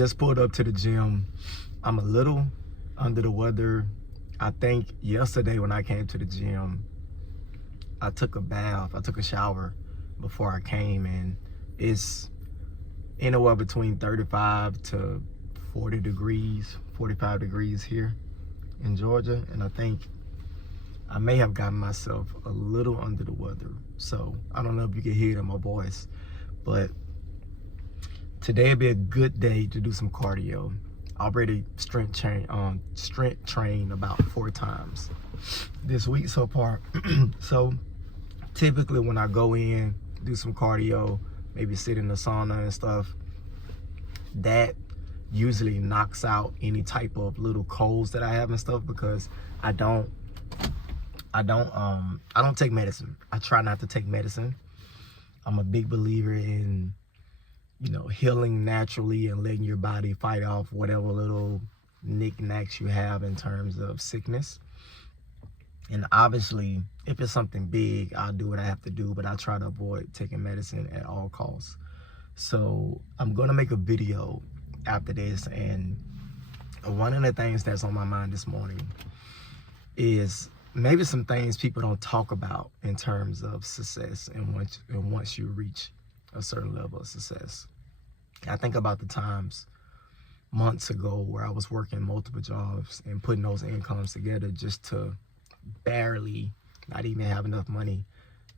Just pulled up to the gym. I'm a little under the weather. I think yesterday when I came to the gym, I took a bath, I took a shower before I came, and it's anywhere between 35 to 40 degrees, 45 degrees here in Georgia. And I think I may have gotten myself a little under the weather. So I don't know if you can hear it in my voice, but today will be a good day to do some cardio. I already strength trained about 4 times this week so far. So typically when I go in, do some cardio, maybe sit in the sauna and stuff, that usually knocks out any type of little colds that I have and stuff, because I don't take medicine. I try not to take medicine. I'm a big believer in, healing naturally and letting your body fight off whatever little knickknacks you have in terms of sickness. And obviously, if it's something big, I'll do what I have to do, but I try to avoid taking medicine at all costs. So I'm gonna make a video after this, and one of the things that's on my mind this morning is maybe some things people don't talk about in terms of success, and once you reach a certain level of success. I think about the times months ago where I was working multiple jobs and putting those incomes together just to barely not even have enough money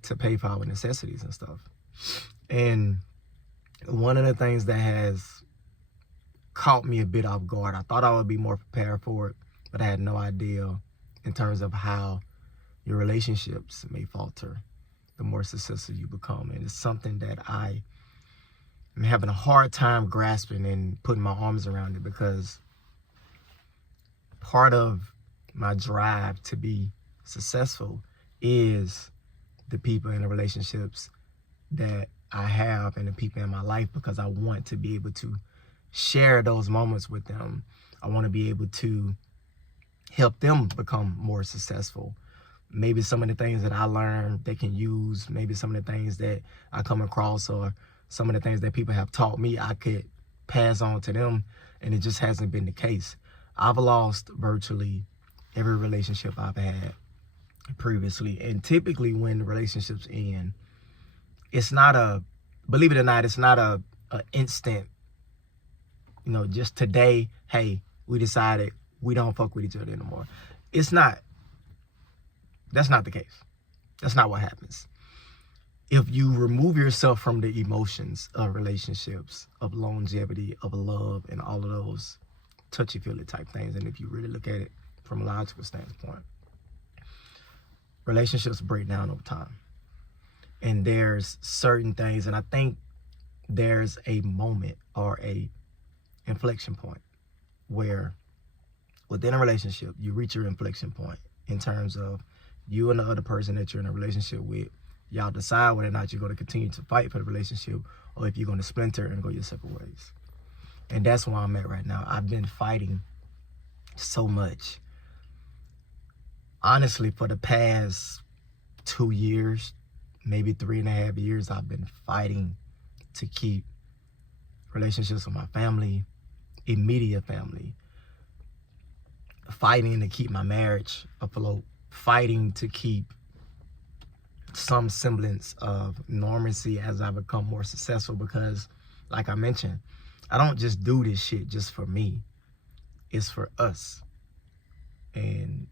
to pay for our necessities and stuff. And one of the things that has caught me a bit off guard, I thought I would be more prepared for it, but I had no idea in terms of how your relationships may falter the more successful you become. And it's something that I am having a hard time grasping and putting my arms around it, because part of my drive to be successful is the people and the relationships that I have and the people in my life, because I want to be able to share those moments with them. I want to be able to help them become more successful. Maybe some of the things that I learned they can use, maybe some of the things that I come across, or some of the things that people have taught me I could pass on to them, and it just hasn't been the case. I've lost virtually every relationship I've had previously, and typically when the relationships end, it's not a, believe it or not, it's not a instant, just today, hey, we decided we don't fuck with each other anymore. It's not. That's not the case. That's not what happens. If you remove yourself from the emotions of relationships, of longevity, of love, and all of those touchy-feely type things, and if you really look at it from a logical standpoint, relationships break down over time. And there's certain things, and I think there's a moment or a inflection point where within a relationship, you reach your inflection point in terms of you and the other person that you're in a relationship with, y'all decide whether or not you're going to continue to fight for the relationship, or if you're going to splinter and go your separate ways. And that's where I'm at right now. I've been fighting so much. Honestly, for the past 2 years, maybe 3.5 years, I've been fighting to keep relationships with my family, immediate family, fighting to keep my marriage afloat, fighting to keep some semblance of normalcy as I become more successful, because like I mentioned, I don't just do this shit just for me. It's for us. And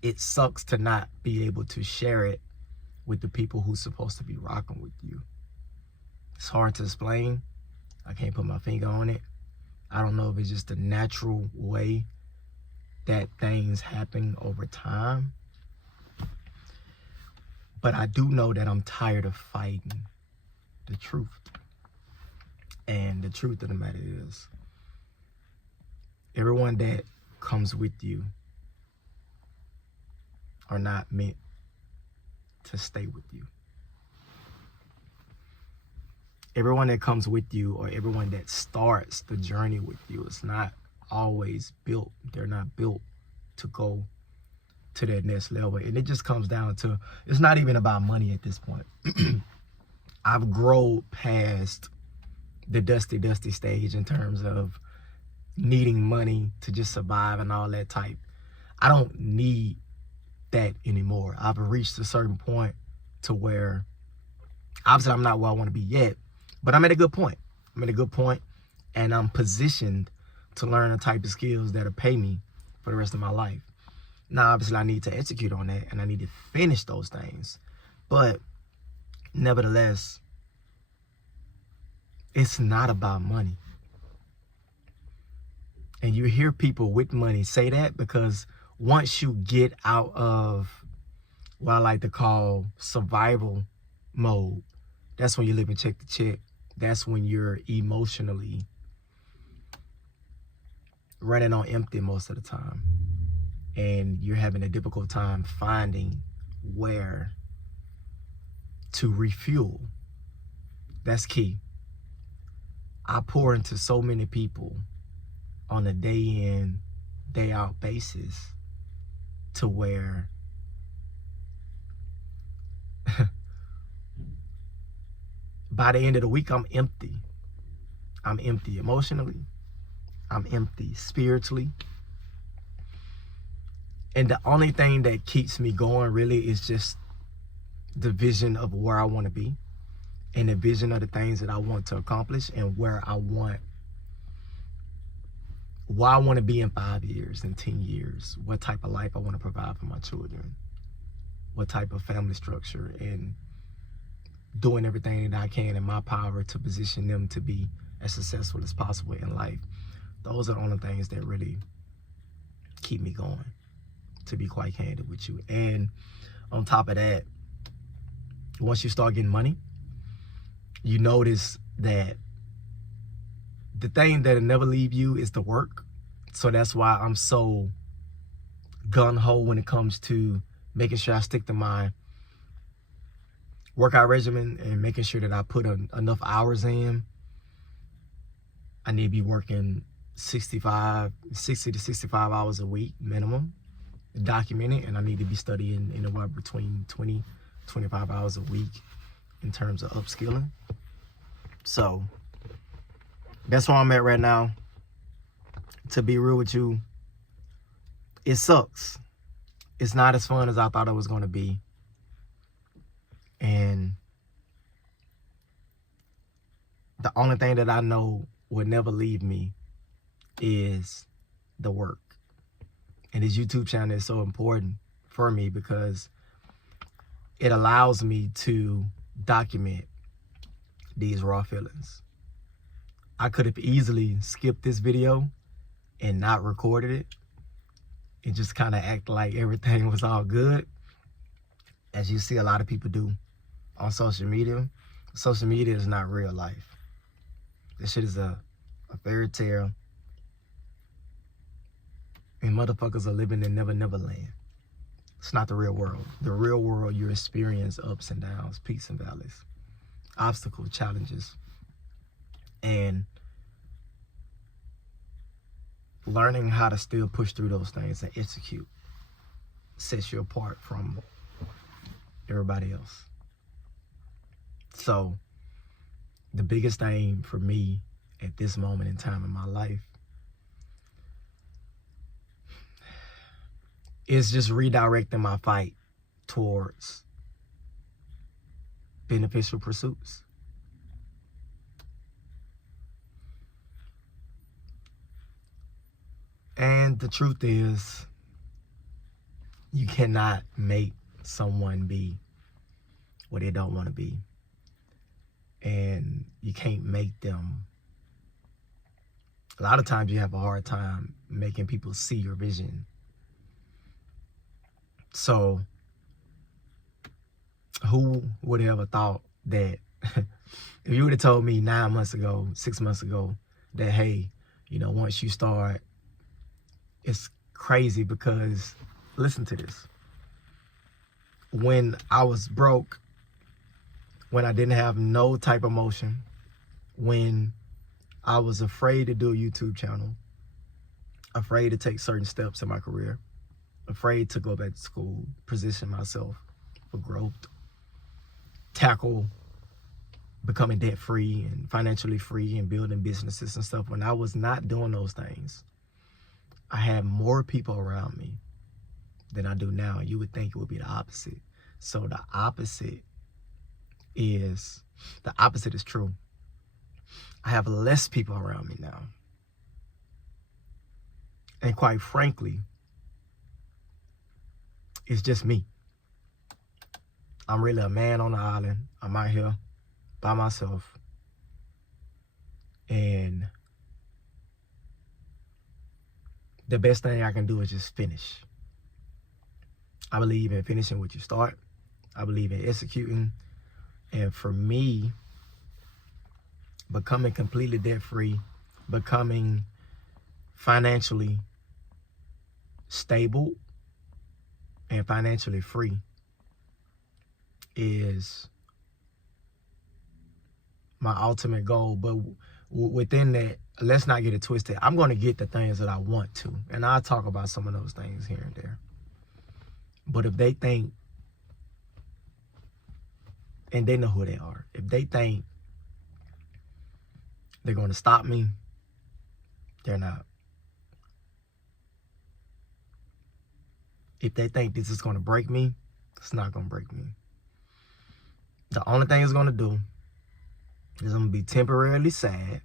it sucks to not be able to share it with the people who's supposed to be rocking with you. It's hard to explain. I can't put my finger on it. I don't know if it's just the natural way that things happen over time. But I do know that I'm tired of fighting the truth. And the truth of the matter is, everyone that comes with you are not meant to stay with you. Everyone that comes with you, or everyone that starts the journey with you, is not always built. They're not built to go to that next level. And it just comes down to, it's not even about money at this point. I've grown past the dusty stage in terms of needing money to just survive and all that type. I don't need that anymore. I've reached a certain point to where obviously I'm not where I want to be yet, but I'm at a good point. And I'm positioned to learn the type of skills that'll pay me for the rest of my life. Now, obviously, I need to execute on that, and I need to finish those things. But nevertheless, it's not about money. And you hear people with money say that because once you get out of what I like to call survival mode, that's when you're living check to check. That's when you're emotionally running on empty most of the time. And you're having a difficult time finding where to refuel. That's key. I pour into so many people on a day in, day out basis to where by the end of the week, I'm empty. I'm empty emotionally. I'm empty spiritually. And the only thing that keeps me going really is just the vision of where I want to be and the vision of the things that I want to accomplish and where I want to be in 5 years, in 10 years, what type of life I want to provide for my children, what type of family structure, and doing everything that I can in my power to position them to be as successful as possible in life. Those are the only things that really keep me going, to be quite candid with you. And on top of that, once you start getting money, you notice that the thing that'll never leave you is the work. So that's why I'm so gung-ho when it comes to making sure I stick to my workout regimen and making sure that I put enough hours in. I need to be working 60 to 65 hours a week minimum, documented, and I need to be studying anywhere between 20, 25 hours a week in terms of upskilling. So that's where I'm at right now. To be real with you, it sucks. It's not as fun as I thought it was going to be. And the only thing that I know will never leave me is the work. And this YouTube channel is so important for me because it allows me to document these raw feelings. I could have easily skipped this video and not recorded it and just kind of act like everything was all good, as you see a lot of people do on social media. Social media is not real life. This shit is a fairy tale. And motherfuckers are living in Never Never Land. It's not the real world. The real world, you experience ups and downs, peaks and valleys, obstacles, challenges. And learning how to still push through those things and execute sets you apart from everybody else. So the biggest thing for me at this moment in time in my life is just redirecting my fight towards beneficial pursuits. And the truth is, you cannot make someone be what they don't want to be. And you can't make them. A lot of times you have a hard time making people see your vision. So who would have ever thought that if you would have told me 9 months ago, 6 months ago, that, hey, once you start, it's crazy because, listen to this. When I was broke, when I didn't have no type of motion, when I was afraid to do a YouTube channel, afraid to take certain steps in my career, afraid to go back to school, position myself for growth, tackle becoming debt free and financially free and building businesses and stuff, when I was not doing those things, I had more people around me than I do now. You would think it would be the opposite. So the opposite is true. I have less people around me now. And quite frankly, it's just me. I'm really a man on the island. I'm out here by myself. And the best thing I can do is just finish. I believe in finishing what you start. I believe in executing. And for me, becoming completely debt-free, becoming financially stable and financially free is my ultimate goal. But within that, let's not get it twisted. I'm going to get the things that I want to. And I'll talk about some of those things here and there. But if they think, and they know who they are, if they think they're going to stop me, they're not. If they think this is going to break me, it's not going to break me. The only thing it's going to do is I'm going to be temporarily sad,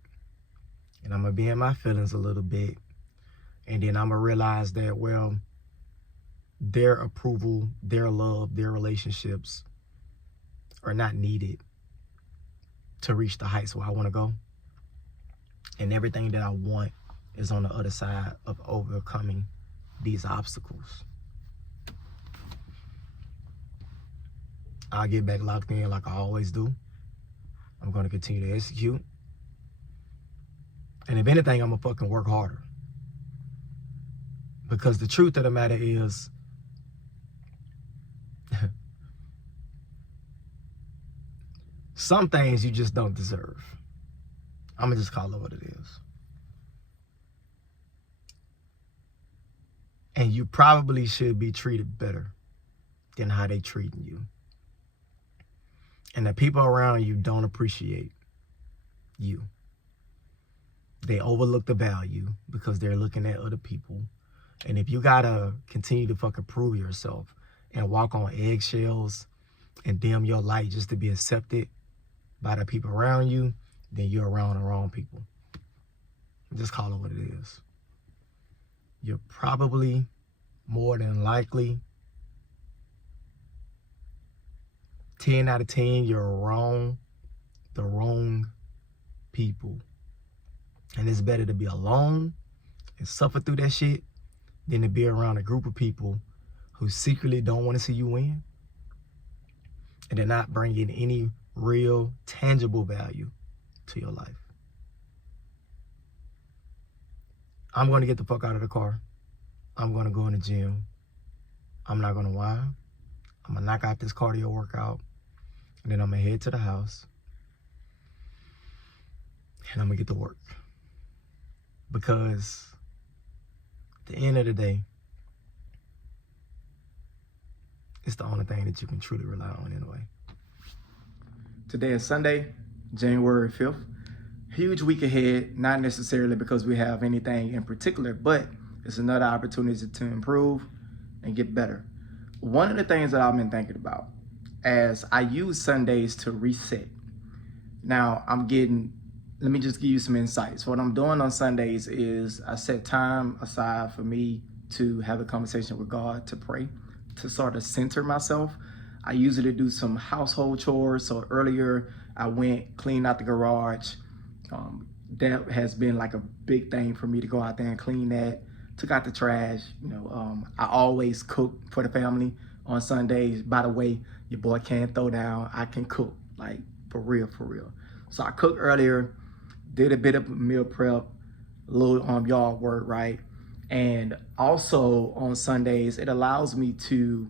and I'm going to be in my feelings a little bit, and then I'm going to realize that, well, their approval, their love, their relationships are not needed to reach the heights where I want to go. And everything that I want is on the other side of overcoming these obstacles. I'll get back locked in like I always do. I'm going to continue to execute. And if anything, I'm going to fucking work harder. Because the truth of the matter is, some things you just don't deserve. I'm going to just call it what it is. And you probably should be treated better than how they treating you. And the people around you don't appreciate you. They overlook the value because they're looking at other people. And if you gotta continue to fucking prove yourself and walk on eggshells and dim your light just to be accepted by the people around you, then you're around the wrong people. Just call it what it is. You're probably, more than likely, 10 out of 10, you're around the wrong people. And it's better to be alone and suffer through that shit than to be around a group of people who secretly don't want to see you win. And they're not bringing any real, tangible value to your life. I'm going to get the fuck out of the car. I'm going to go in the gym. I'm not going to whine. I'm going to knock out this cardio workout. And then I'm going to head to the house. And I'm going to get to work. Because at the end of the day, it's the only thing that you can truly rely on anyway. Today is Sunday, January 5th. Huge week ahead, not necessarily because we have anything in particular, but it's another opportunity to improve and get better. One of the things that I've been thinking about as I use Sundays to reset. Now, let me just give you some insights. What I'm doing on Sundays is I set time aside for me to have a conversation with God, to pray, to sort of center myself. I usually do some household chores. So earlier I went, cleaned out the garage. That has been like a big thing for me to go out there and clean that. Took out the trash. I always cook for the family on Sundays. By the way, your boy can't throw down. I can cook, like for real, for real. So I cooked earlier, did a bit of meal prep, a little yard work, right? And also on Sundays, it allows me to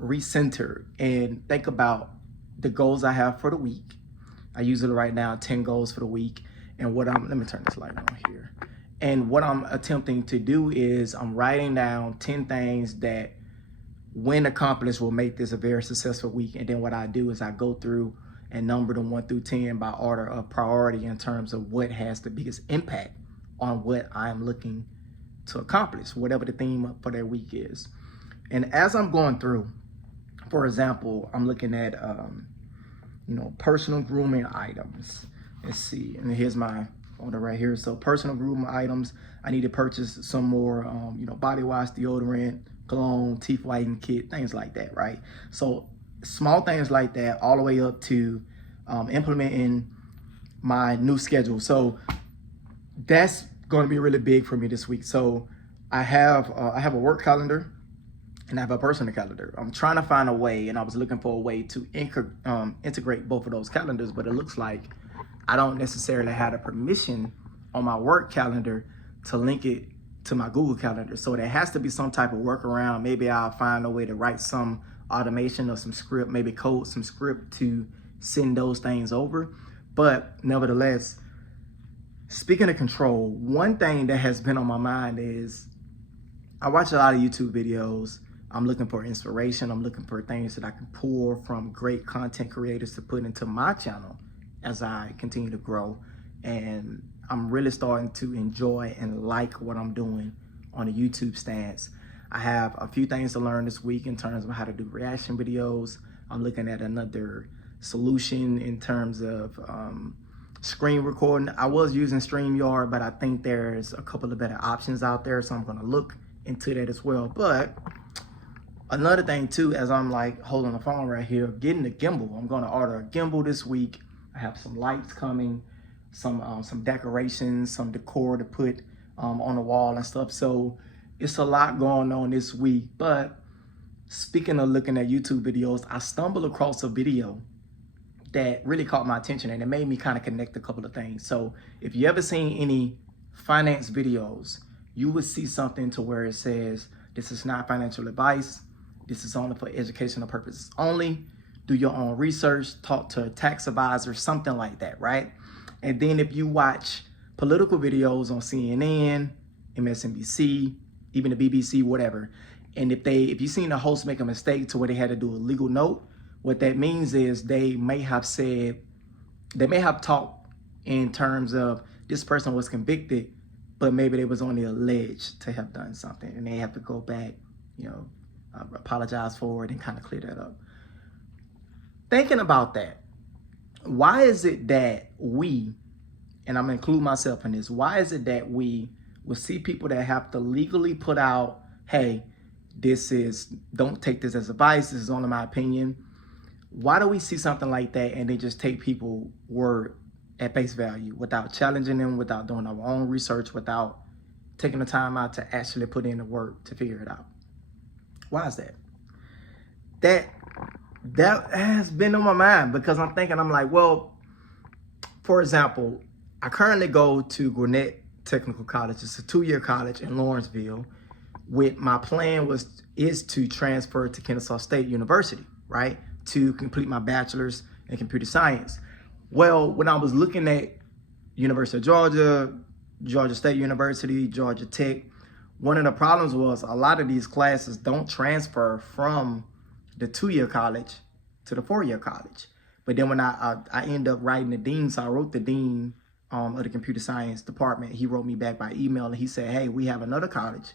recenter and think about the goals I have for the week. I usually write down 10 goals for the week. And let me turn this light on here. And what I'm attempting to do is I'm writing down 10 things that when accomplished will make this a very successful week. And then what I do is I go through and number them 1 through 10 by order of priority in terms of what has the biggest impact on what I'm looking to accomplish, whatever the theme for that week is. And as I'm going through, for example, I'm looking at, personal grooming items. Let's see, and here's my order right here. So personal grooming items, I need to purchase some more, body wash, deodorant, cologne, teeth whitening kit, things like that, right? So small things like that, all the way up to implementing my new schedule. So that's going to be really big for me this week. So I have a work calendar and I have a personal calendar. I'm trying to find a way, and I was looking for a way to integrate both of those calendars, but it looks like I don't necessarily have the permission on my work calendar to link it to my Google Calendar. So there has to be some type of workaround. Maybe I'll find a way to write some automation or some script, maybe code some script to send those things over. But nevertheless, speaking of control, one thing that has been on my mind is I watch a lot of YouTube videos. I'm looking for inspiration. I'm looking for things that I can pull from great content creators to put into my channel as I continue to grow. And I'm really starting to enjoy and like what I'm doing on a YouTube stance. I have a few things to learn this week in terms of how to do reaction videos. I'm looking at another solution in terms of screen recording. I was using StreamYard, but I think there's a couple of better options out there, so I'm gonna look into that as well. But another thing too, as I'm like holding the phone right here, getting the gimbal. I'm gonna order a gimbal this week. I have some lights coming, some decorations, some decor to put on the wall and stuff. So it's a lot going on this week. But speaking of looking at YouTube videos, I stumbled across a video that really caught my attention, and it made me kind of connect a couple of things. So if you ever seen any finance videos, you would see something to where it says, this is not financial advice. This is only for educational purposes only. Do your own research, talk to a tax advisor, something like that, right? And then if you watch political videos on CNN, MSNBC, even the BBC, whatever, and if you've seen the host make a mistake to where they had to do a legal note, what that means is they may have talked in terms of this person was convicted, but maybe they was only alleged to have done something, and they have to go back, apologize for it and kind of clear that up. Thinking about that, why is it that we, and I'm gonna include myself in this, why is it that we will see people that have to legally put out, hey, don't take this as advice, this is only my opinion. Why do we see something like that and then just take people's word at face value without challenging them, without doing our own research, without taking the time out to actually put in the work to figure it out? Why is that? That has been on my mind, because I'm like, well, for example, I currently go to Gwinnett Technical College. It's a 2-year college in Lawrenceville. My plan is to transfer to Kennesaw State University, right? To complete my bachelor's in computer science. Well, when I was looking at University of Georgia, Georgia State University, Georgia Tech, one of the problems was a lot of these classes don't transfer from the 2-year college to the 4-year college. But then when I ended up writing the dean, so I wrote the dean of the computer science department. He wrote me back by email and he said, hey, we have another college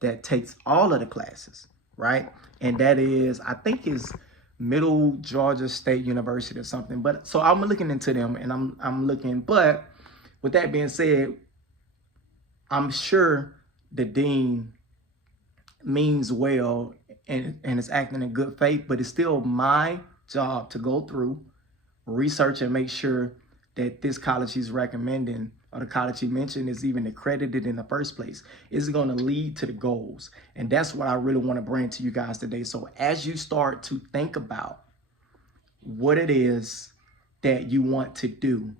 that takes all of the classes, right? And that is, I think is Middle Georgia State University or something. But so I'm looking into them, and I'm looking, but with that being said, I'm sure the dean means well and is acting in good faith, but it's still my job to go through, research, and make sure that this college he's recommending, or the college he mentioned, is even accredited in the first place. Is it going to lead to the goals? And that's what I really want to bring to you guys today. So as you start to think about what it is that you want to do,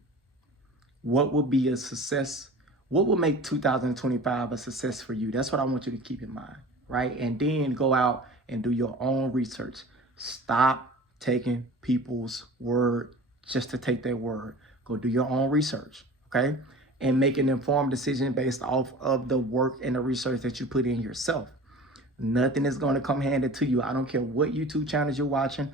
what will be a success? What will make 2025 a success for you? That's what I want you to keep in mind, right? And then go out and do your own research. Stop taking people's word just to take their word. Go do your own research, okay? And make an informed decision based off of the work and the research that you put in yourself. Nothing is going to come handed to you. I don't care what YouTube channels you're watching.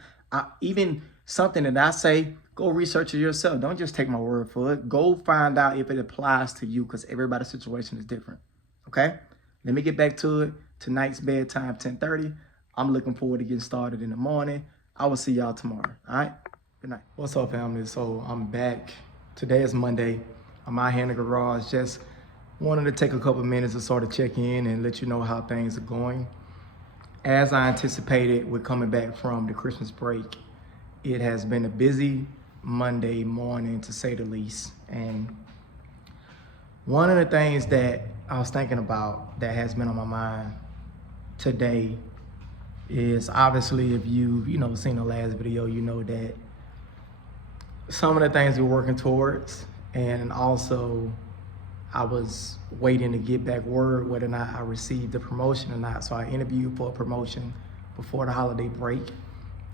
Even something that I say Go research it yourself. Don't just take my word for it. Go find out if it applies to you, because everybody's situation is different. Okay? Let me get back to it. Tonight's bedtime, 10:30. I'm looking forward to getting started in the morning. I will see y'all tomorrow. All right? Good night. What's up, family? So I'm back. Today is Monday. I'm out here in the garage. Just wanted to take a couple minutes to sort of check in and let you know how things are going. As I anticipated, we're coming back from the Christmas break. It has been a busy Monday morning, to say the least. And one of the things that I was thinking about that has been on my mind today is, obviously, if you've seen the last video, you know that some of the things we're working towards, and also I was waiting to get back word whether or not I received the promotion or not. So I interviewed for a promotion before the holiday break.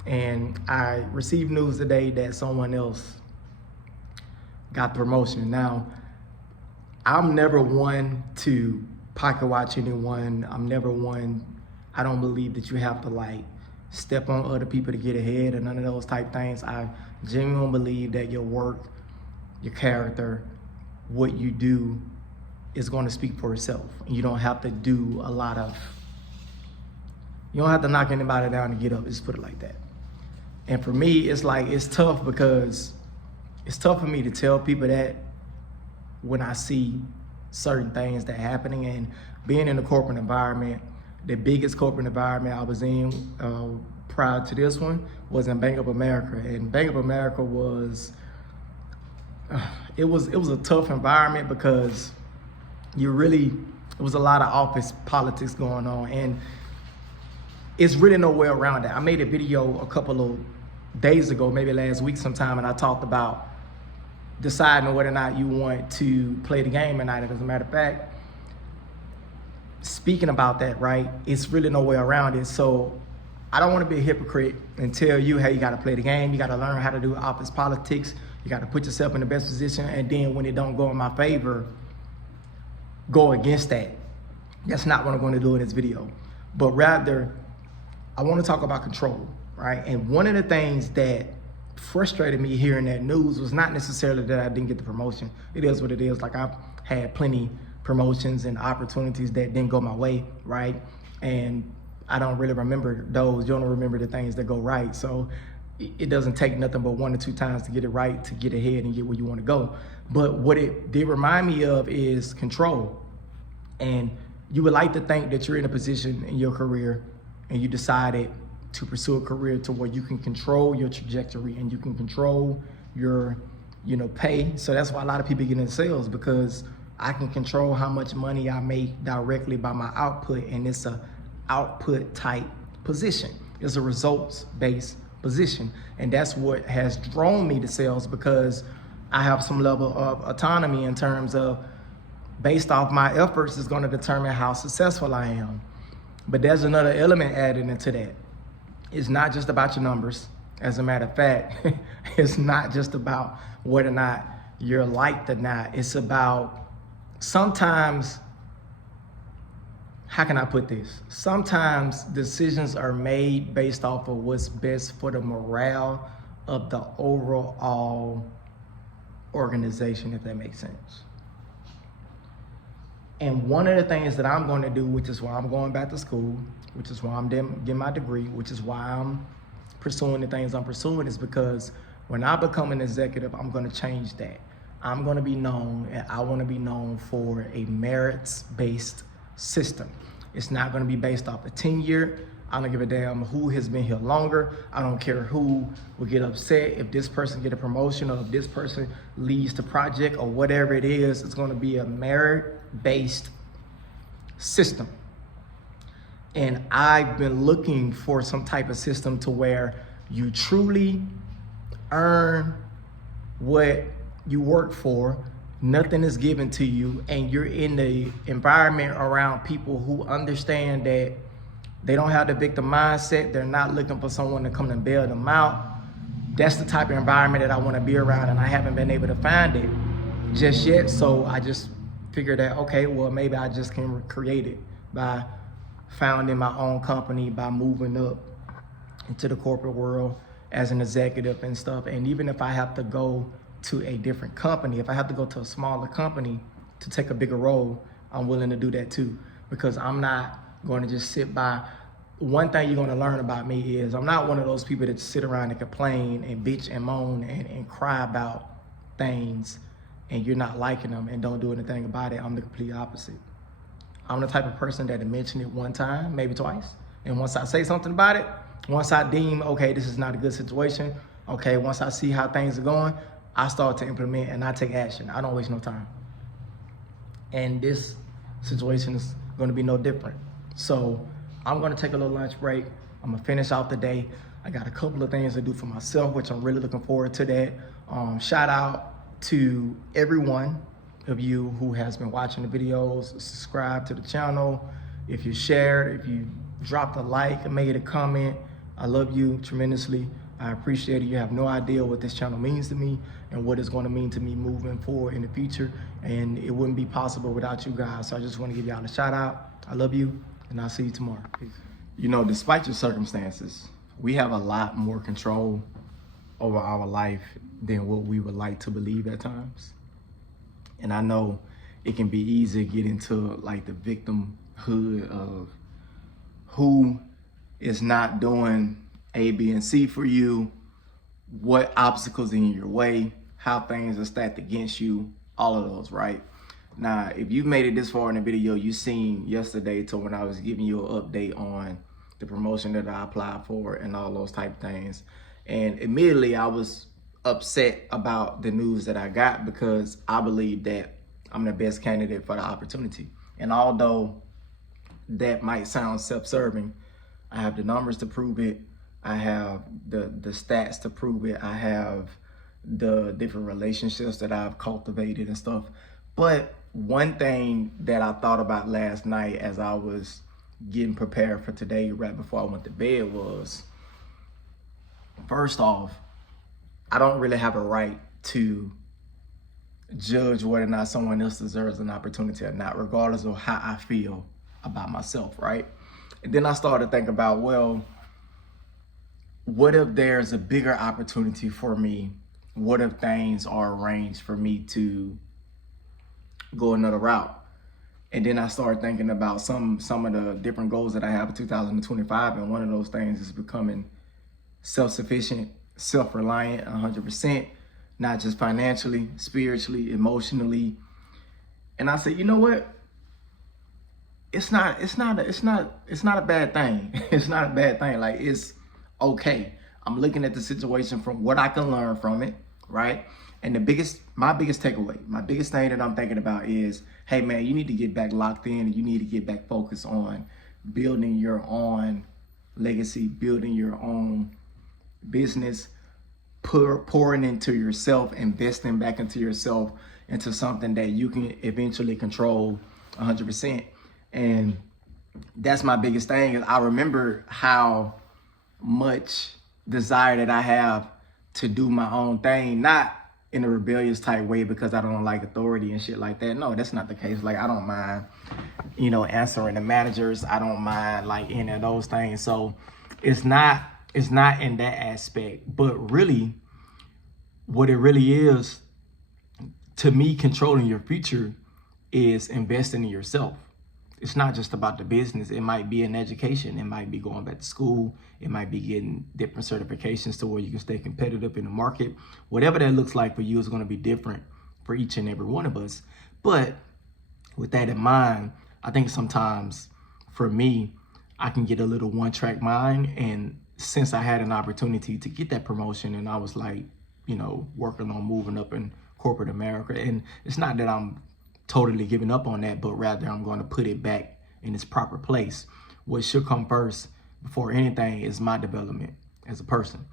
And I received news today that someone else got the promotion. Now, I'm never one to pocket watch anyone. I don't believe that you have to step on other people to get ahead or none of those type things. I genuinely believe that your work, your character, what you do is going to speak for itself. You don't have to do you don't have to knock anybody down to get up, just put it like that. And for me, it's tough, because it's tough for me to tell people that when I see certain things that are happening. And being in the corporate environment, the biggest corporate environment I was in prior to this one was in Bank of America. And Bank of America was a tough environment, because it was a lot of office politics going on, and it's really no way around that. I made a video a couple of days ago, maybe last week sometime, and I talked about deciding whether or not you want to play the game or not. And as a matter of fact, speaking about that, right, it's really no way around it. So I don't want to be a hypocrite and tell you, hey, you got to play the game. You got to learn how to do office politics. You got to put yourself in the best position. And then when it don't go in my favor, go against that. That's not what I'm going to do in this video. But rather, I want to talk about control, right? And one of the things that frustrated me hearing that news was not necessarily that I didn't get the promotion. It is what it is. I've had plenty promotions and opportunities that didn't go my way, right? And I don't really remember those. You don't remember the things that go right. So it doesn't take nothing but 1 or 2 times to get it right, to get ahead and get where you want to go. But what it did remind me of is control. And you would like to think that you're in a position in your career and you decided to pursue a career to where you can control your trajectory and you can control your, pay. So that's why a lot of people get into sales, because I can control how much money I make directly by my output, and it's a output type position. It's a results-based position, and that's what has drawn me to sales, because I have some level of autonomy in terms of, based off my efforts, is going to determine how successful I am. But there's another element added into that. It's not just about your numbers. As a matter of fact, it's not just about whether or not you're liked or not. It's about, sometimes, how can I put this? Sometimes decisions are made based off of what's best for the morale of the overall organization, if that makes sense. And one of the things that I'm going to do, which is why I'm going back to school, which is why I'm getting my degree, which is why I'm pursuing the things I'm pursuing, is because when I become an executive, I'm going to change that. I'm going to be known, and I want to be known for a merits-based system. It's not going to be based off of tenure. I don't give a damn who has been here longer. I don't care who will get upset if this person get a promotion or if this person leads the project or whatever it is. It's going to be a merit-based system. And I've been looking for some type of system to where you truly earn what you work for, nothing is given to you, and you're in the environment around people who understand that they don't have the victim mindset. They're not looking for someone to come and bail them out. That's the type of environment that I want to be around, and I haven't been able to find it just yet. So I just figured that, okay, well, maybe I just can create it by founding my own company, by moving up into the corporate world as an executive and stuff. And even if I have to go to a different company, if I have to go to a smaller company to take a bigger role, I'm willing to do that too, because I'm not going to just sit by. One thing you're going to learn about me is I'm not one of those people that sit around and complain and bitch and moan and cry about things and you're not liking them and don't do anything about it. I'm the complete opposite. I'm the type of person that'll mention it one time, maybe twice. And once I say something about it, once I deem, okay, this is not a good situation, okay, once I see how things are going, I start to implement and I take action. I don't waste no time. And this situation is going to be no different. So I'm going to take a little lunch break. I'm going to finish out the day. I got a couple of things to do for myself, which I'm really looking forward to that. Shout out to everyone of you who has been watching the videos, subscribe to the channel. If you shared, if you dropped a like and made a comment, I love you tremendously. I appreciate it. You have no idea what this channel means to me and what it's going to mean to me moving forward in the future. And it wouldn't be possible without you guys. So I just want to give y'all a shout out. I love you, and I'll see you tomorrow. Peace. You know, despite your circumstances, we have a lot more control over our life than what we would like to believe at times. And I know it can be easy to get into like the victimhood of who is not doing A, B, and C for you, what obstacles in your way, how things are stacked against you, all of those, right? Now, if you made it this far in the video, you seen yesterday to when I was giving you an update on the promotion that I applied for and all those type of things. And immediately I was upset about the news that I got because I believe that I'm the best candidate for the opportunity. And although that might sound self-serving, I have the numbers to prove it. I have the stats to prove it. I have the different relationships that I've cultivated and stuff. But one thing that I thought about last night as I was getting prepared for today, right before I went to bed, was, first off, I don't really have a right to judge whether or not someone else deserves an opportunity or not, regardless of how I feel about myself, right? And then I started thinking about, well, what if there's a bigger opportunity for me? What if things are arranged for me to go another route? And then I started thinking about some of the different goals that I have in 2025, and one of those things is becoming self-sufficient, self-reliant 100%, not just financially, spiritually, emotionally. And I said, you know what? It's not a bad thing. It's not a bad thing. Like, it's okay. I'm looking at the situation from what I can learn from it, right? And my biggest takeaway, my biggest thing that I'm thinking about is, hey man, you need to get back locked in, and you need to get back focused on building your own legacy, building your own business, pouring into yourself, investing back into yourself, into something that you can eventually control 100%. And that's my biggest thing. Is I remember how much desire that I have to do my own thing, not in a rebellious type way because I don't like authority and shit like that. No, that's not the case. Like, I don't mind, answering the managers. I don't mind like any of those things. So it's not in that aspect, but really what it really is to me, controlling your future is investing in yourself. It's not just about the business. It might be an education. It might be going back to school. It might be getting different certifications to where you can stay competitive in the market. Whatever that looks like for you is going to be different for each and every one of us. But with that in mind, I think sometimes for me, I can get a little one-track mind. And since I had an opportunity to get that promotion and I was like, working on moving up in corporate America, and it's not that I'm totally giving up on that, but rather I'm going to put it back in its proper place. What should come first before anything is my development as a person.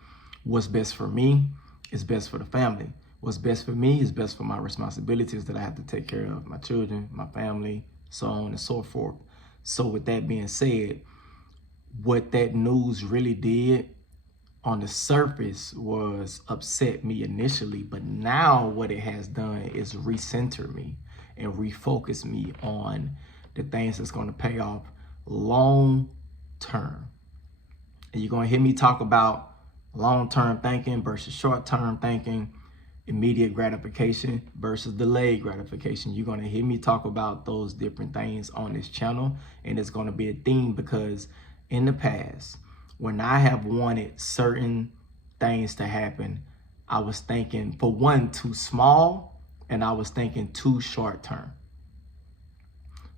What's best for me is best for the family. What's best for me is best for my responsibilities that I have to take care of, my children, my family, so on and so forth. So with that being said, what that news really did on the surface was upset me initially, but now what it has done is recenter me and refocus me on the things that's going to pay off long term. And you're going to hear me talk about long-term thinking versus short-term thinking, immediate gratification versus delayed gratification. You're going to hear me talk about those different things on this channel, and it's going to be a theme because in the past, when I have wanted certain things to happen, I was thinking, for one, too small, and I was thinking too short-term.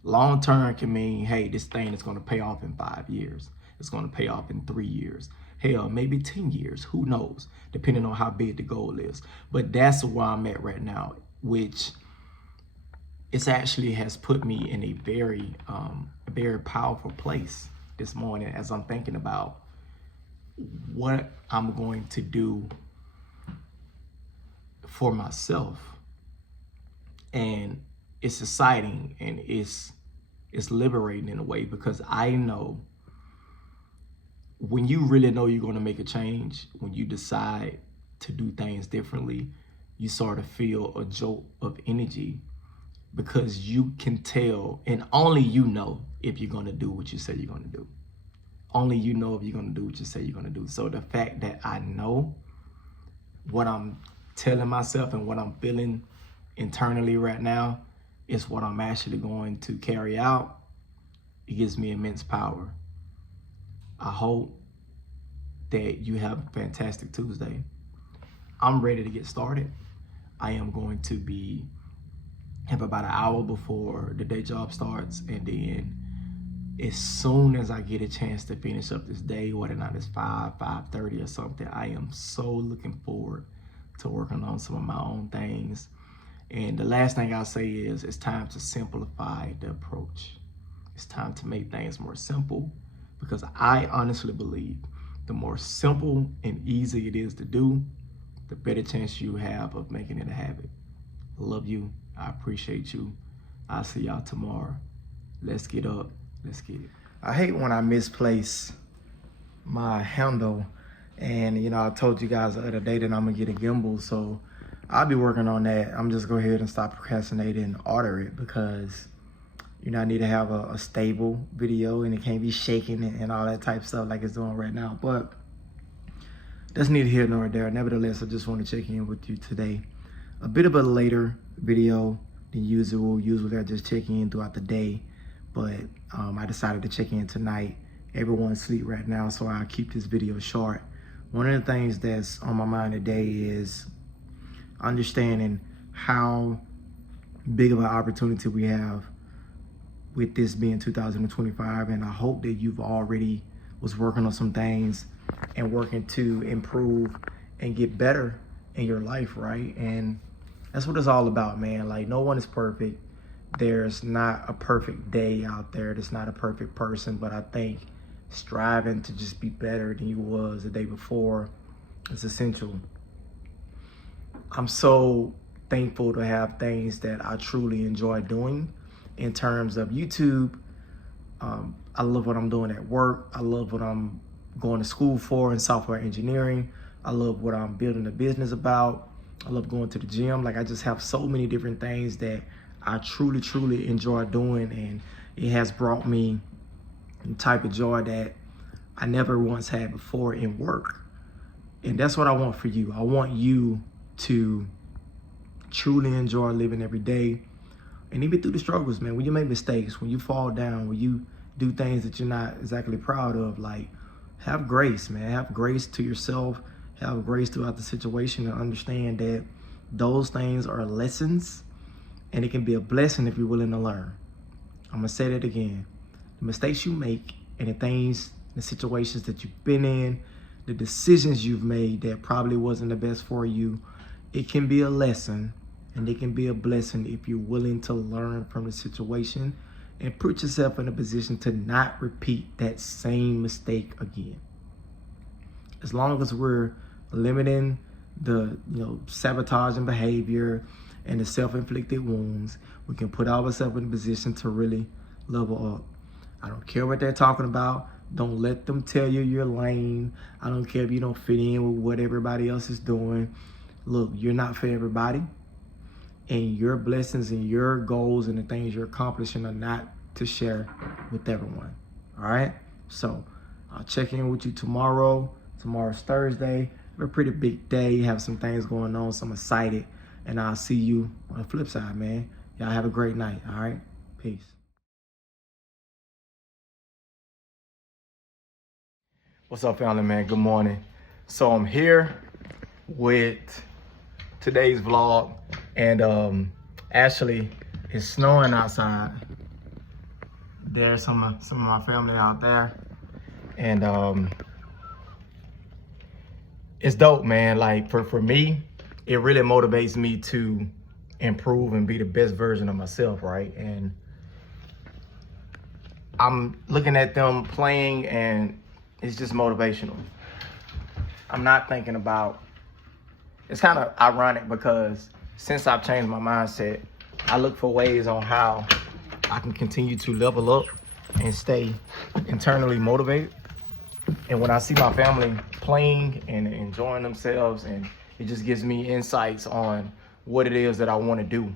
Long-term can mean, hey, this thing is going to pay off in 5 years. It's going to pay off in 3 years. Hell, maybe 10 years. Who knows? Depending on how big the goal is. But that's where I'm at right now, which it actually has put me in a very powerful place this morning as I'm thinking about what I'm going to do for myself. And it's exciting and it's liberating in a way, because I know when you really know you're going to make a change, when you decide to do things differently, you sort of feel a jolt of energy, because you can tell, and only you know if you're going to do what you say you're going to do. Only you know if you're going to do what you say you're going to do. So the fact that I know what I'm telling myself and what I'm feeling internally right now is what I'm actually going to carry out, it gives me immense power. I hope that you have a fantastic Tuesday. I'm ready to get started. I am going to have about an hour before the day job starts, and then as soon as I get a chance to finish up this day, whether or not it's 5:30 or something, I am so looking forward to working on some of my own things. And the last thing I'll say is it's time to simplify the approach. It's time to make things more simple, because I honestly believe the more simple and easy it is to do, the better chance you have of making it a habit. I love you. I appreciate you. I'll see y'all tomorrow. Let's get up. Let's get it. I hate when I misplace my handle. And, you know, I told you guys the other day that I'm going to get a gimbal. So I'll be working on that. I'm just going to go ahead and stop procrastinating and order it, because you know, I need to have a stable video and it can't be shaking and all that type of stuff like it's doing right now. But that's neither here nor there. Nevertheless, I just want to check in with you today. A bit of a later video than usual. Usually I just check in throughout the day, but I decided to check in tonight. Everyone's asleep right now, so I'll keep this video short. One of the things that's on my mind today is understanding how big of an opportunity we have with this being 2025, and I hope that you've already was working on some things and working to improve and get better in your life, right? And that's what it's all about, man. Like, no one is perfect. There's not a perfect day out there. There's not a perfect person, but I think striving to just be better than you was the day before is essential. I'm so thankful to have things that I truly enjoy doing. In terms of YouTube, I love what I'm doing at work. I love what I'm going to school for in software engineering. I love what I'm building a business about. I love going to the gym. Like, I just have so many different things that I truly enjoy doing, and it has brought me the type of joy that I never once had before in work. And that's what I want for you. I want you to truly enjoy living every day. And even through the struggles, man, when you make mistakes, when you fall down, when you do things that you're not exactly proud of, like, have grace, man. Have grace to yourself. Have grace throughout the situation, and understand that those things are lessons, and it can be a blessing if you're willing to learn. I'm going to say that again. The mistakes you make and the things, the situations that you've been in, the decisions you've made that probably wasn't the best for you, it can be a lesson. And it can be a blessing if you're willing to learn from the situation and put yourself in a position to not repeat that same mistake again. As long as we're limiting the sabotaging behavior and the self-inflicted wounds, we can put ourselves in a position to really level up. I don't care what they're talking about. Don't let them tell you you're lame. I don't care if you don't fit in with what everybody else is doing. Look, you're not for everybody. And your blessings and your goals and the things you're accomplishing are not to share with everyone. All right? So I'll check in with you tomorrow Tomorrow's Thursday. A pretty big day. Have some things going on, so I'm excited. And I'll see you on the flip side, man. Y'all have a great night, all right? Peace. What's up, family, man? Good morning. So I'm here with today's vlog, and actually it's snowing outside. There's some of my family out there, and it's dope, man. Like for me, it really motivates me to improve and be the best version of myself, right? And I'm looking at them playing, and it's just motivational. I'm not thinking about, it's kind of ironic because since I've changed my mindset, I look for ways on how I can continue to level up and stay internally motivated. And when I see my family playing and enjoying themselves, and it just gives me insights on what it is that I want to do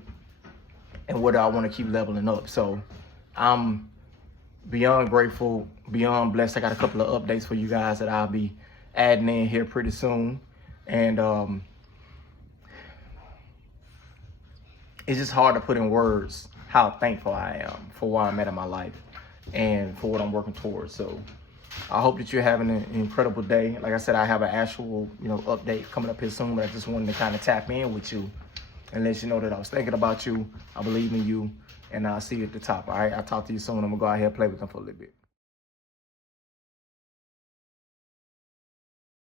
and what I want to keep leveling up. So I'm beyond grateful, beyond blessed. I got a couple of updates for you guys that I'll be adding in here pretty soon. And it's just hard to put in words how thankful I am for where I'm at in my life and for what I'm working towards. So I hope that you're having an incredible day. Like I said, I have an actual, update coming up here soon, but I just wanted to kind of tap in with you and let you know that I was thinking about you. I believe in you, and I'll see you at the top. All right, I'll talk to you soon. I'm gonna go out here and play with them for a little bit.